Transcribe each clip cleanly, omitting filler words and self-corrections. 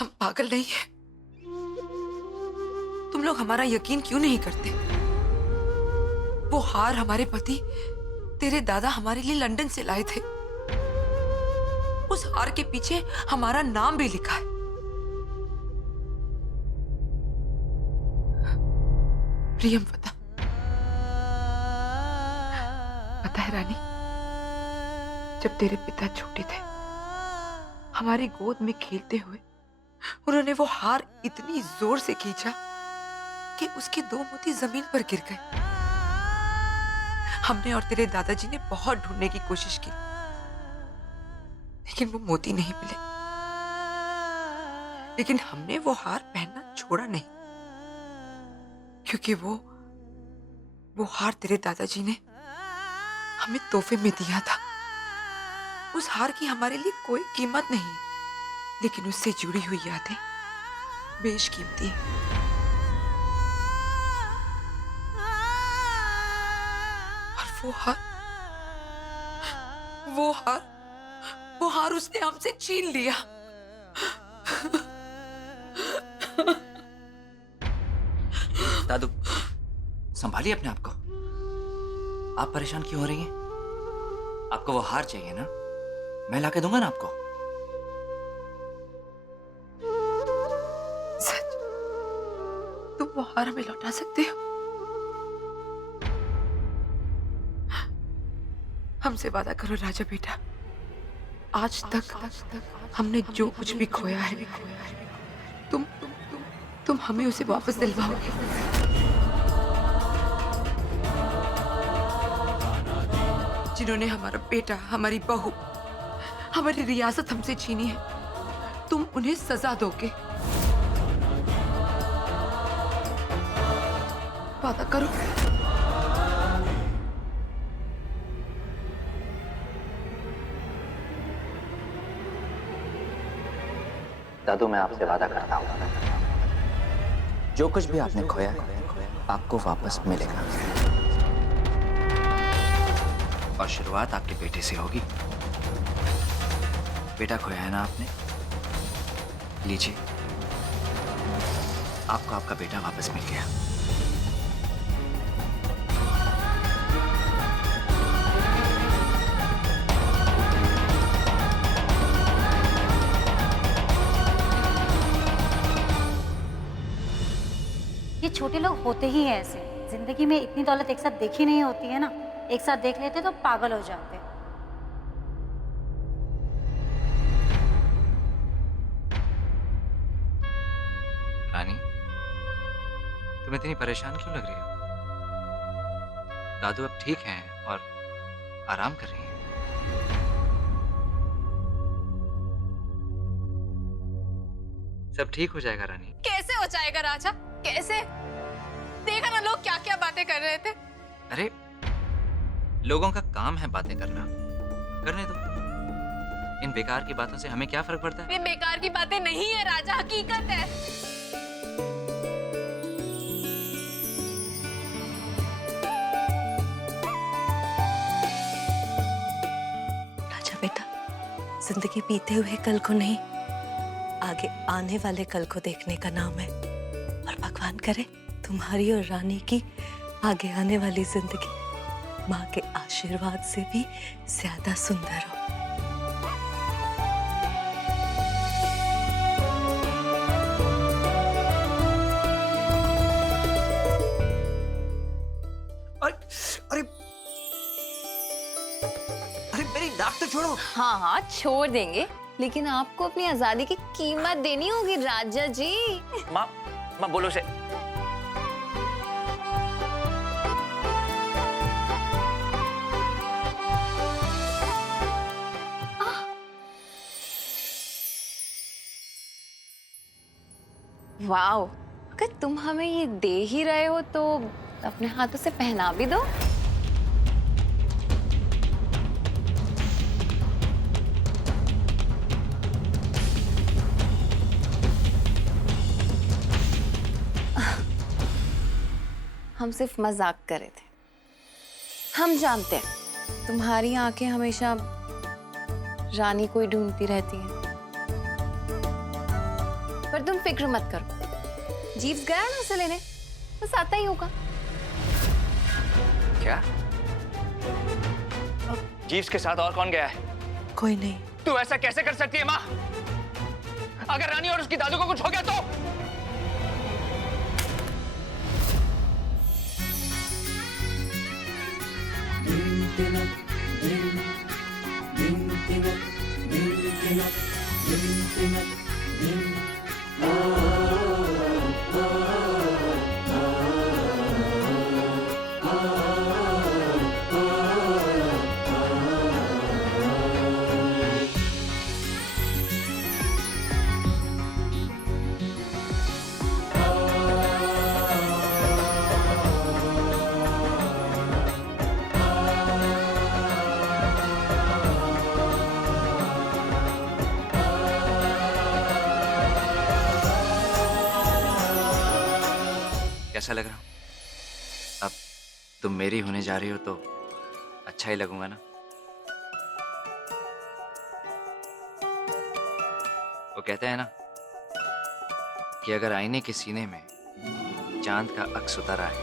हम पागल नहीं हैं। तुम लोग हमारा यकीन क्यों नहीं करते? वो हार हमारे पति तेरे दादा हमारे लिए लंदन से लाए थे। उस हार के पीछे हमारा नाम भी लिखा है। प्रियमवदा, पता है रानी, जब तेरे पिता छोटे थे, हमारी गोद में खेलते हुए उन्होंने वो हार इतनी जोर से खींचा कि उसके 2 मोती जमीन पर गिर गए। हमने और तेरे दादाजी ने बहुत ढूंढने की कोशिश की, लेकिन वो मोती नहीं मिले। लेकिन हमने वो हार पहनना छोड़ा नहीं, क्योंकि वो हार तेरे दादाजी ने हमें तोहफे में दिया था। उस हार की हमारे लिए कोई कीमत नहीं, लेकिन उससे जुड़ी हुई यादें बेशकीमती हैं। और वो हार उसने हमसे छीन लिया। दादू, संभालिए अपने आप को। आप परेशान क्यों हो रही हैं? आपको वो हार चाहिए ना? मैं लाके दूंगा ना आपको। सच? तुम वो हार हमें लौटा सकते हो? हमसे वादा करो राजा बेटा, आज तक हमने जो कुछ भी खोया है, तुम हमें उसे वापस दिलवाओगे। जिन्होंने हमारा बेटा, हमारी बहू, हमारी रियासत हमसे छीनी है, तुम उन्हें सजा दोगे। वादा करो। दादू, मैं आपसे वादा करता हूँ, जो कुछ भी आपने खोया आपको वापस मिलेगा। और शुरुआत आपके बेटे से होगी। बेटा खोया है ना आपने? लीजिए, आपको आपका बेटा वापस मिल गया। ये छोटे लोग होते ही हैं ऐसे। जिंदगी में इतनी दौलत एक साथ देखी नहीं होती है ना, एक साथ देख लेते तो पागल हो जाते। रानी, तुम इतनी परेशान क्यों लग रही हो? दादू अब ठीक हैं और आराम कर रही हैं। सब ठीक हो जाएगा रानी। कैसे हो जाएगा राजा? कैसे? देखा ना लोग क्या क्या बातें कर रहे थे। अरे, लोगों का काम है बातें करना, करने दो। इन बेकार की बातों से हमें क्या फर्क पड़ता है? ये बेकार की बातें नहीं है राजा, हकीकत है। राजा बेटा, जिंदगी बीते हुए कल को नहीं, आगे आने वाले कल को देखने का नाम है। और भगवान करे तुम्हारी और रानी की आगे आने वाली जिंदगी माँ के आशीर्वाद से भी ज्यादा सुंदर हो। अरे अरे मेरी नाक तो छोड़ो। हाँ हाँ छोड़ देंगे, लेकिन आपको अपनी आजादी की कीमत देनी होगी राजा जी। माँ, माँ बोलो से। वाओ, अगर तुम हमें ये दे ही रहे हो तो अपने हाथों से पहना भी दो। हम सिर्फ मजाक कर रहे थे। हम जानते हैं तुम्हारी आंखें हमेशा रानी को ही ढूंढती रहती हैं। पर तुम फिक्र मत करो, जीव्स गया ना उसे लेने, बस आता ही होगा। क्या? जीव्स के साथ और कौन गया है? कोई नहीं। तू ऐसा कैसे कर सकती है माँ? अगर रानी और उसकी दादू को कुछ हो गया तो? कैसा लग रहा हूं? अब तुम मेरी होने जा रही हो तो अच्छा ही लगूंगा ना? वो कहते हैं ना कि अगर आईने के सीने में चांद का अक्स उतर आए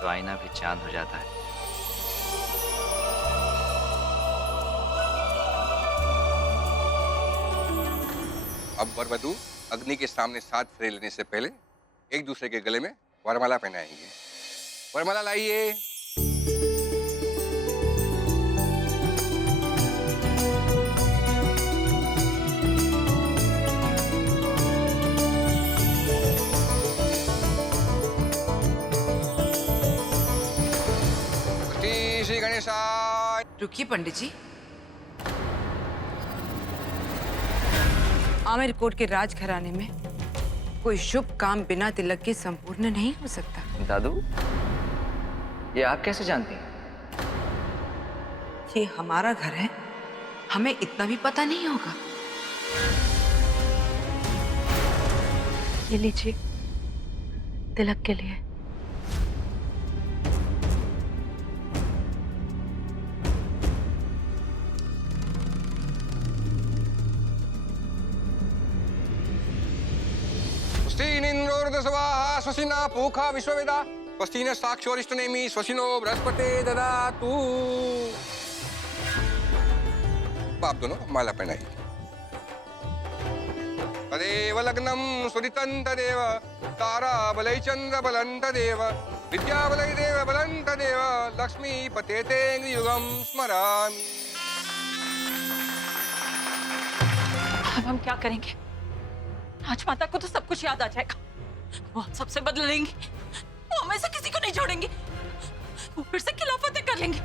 तो आईना भी चांद हो जाता है। अब वर वधू अग्नि के सामने 7 फेरे लेने से पहले एक दूसरे के गले में वरमाला पहनाएंगे। वरमाला लाइए। श्री गणेशाय। रुकिए पंडित जी, आमिर कोट के राजघराने में कोई शुभ काम बिना तिलक के संपूर्ण नहीं हो सकता। दादू, ये आप कैसे जानती हैं? ये हमारा घर है, हमें इतना भी पता नहीं होगा। ये लीजिए तिलक के लिए। स्वस्तिनिन्द्रोर्दशवाहा स्वस्तिना पूखा विश्ववेदा स्वस्तिन साक्षोरिष्टनेमि स्वस्तिनो बृहस्पते ददातु। आप दोनों माला पहनाइए। तदेव लग्नं सुदितं तदेव ताराबलै चन्द्रबलं तदेव विद्याबलै देवबलं तदेव लक्ष्मीपते युगं स्मरामि। अब हम क्या करेंगे? राजमाता को तो सब कुछ याद आ जाएगा, वो हम सबसे बदल लेंगे, वो हमें से किसी को नहीं छोड़ेंगे, वो फिर से खिलाफतें कर लेंगे।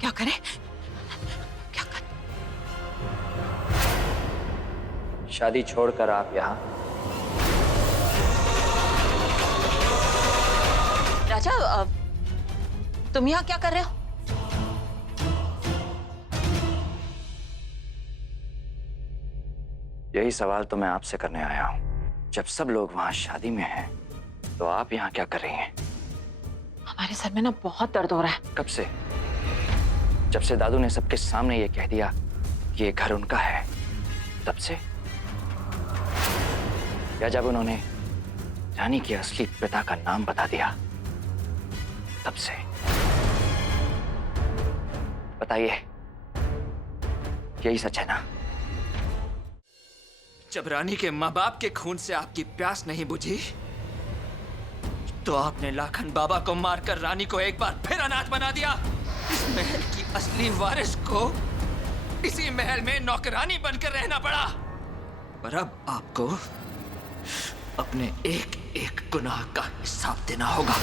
क्या करें? क्या करें? शादी छोड़कर आप यहाँ? राजा, तुम यहाँ क्या कर रहे हो? यही सवाल तो मैं आपसे करने आया हूँ। जब सब लोग वहाँ शादी में हैं, तो आप यहाँ क्या कर रही हैं? हमारे सर में ना बहुत दर्द हो रहा है। कब से? जब से दादू ने सबके सामने ये कह दिया कि ये घर उनका है, तब से? या जब उन्होंने रानी के असली पिता का नाम बता दिया, तब से? बताइए, यही सच है ना? जब रानी के माँ बाप के खून से आपकी प्यास नहीं बुझी, तो आपने लाखन बाबा को मारकर रानी को एक बार फिर अनाथ बना दिया। इस महल की असली वारिस को इसी महल में नौकरानी बनकर रहना पड़ा। पर अब आपको अपने एक एक गुनाह का हिसाब देना होगा।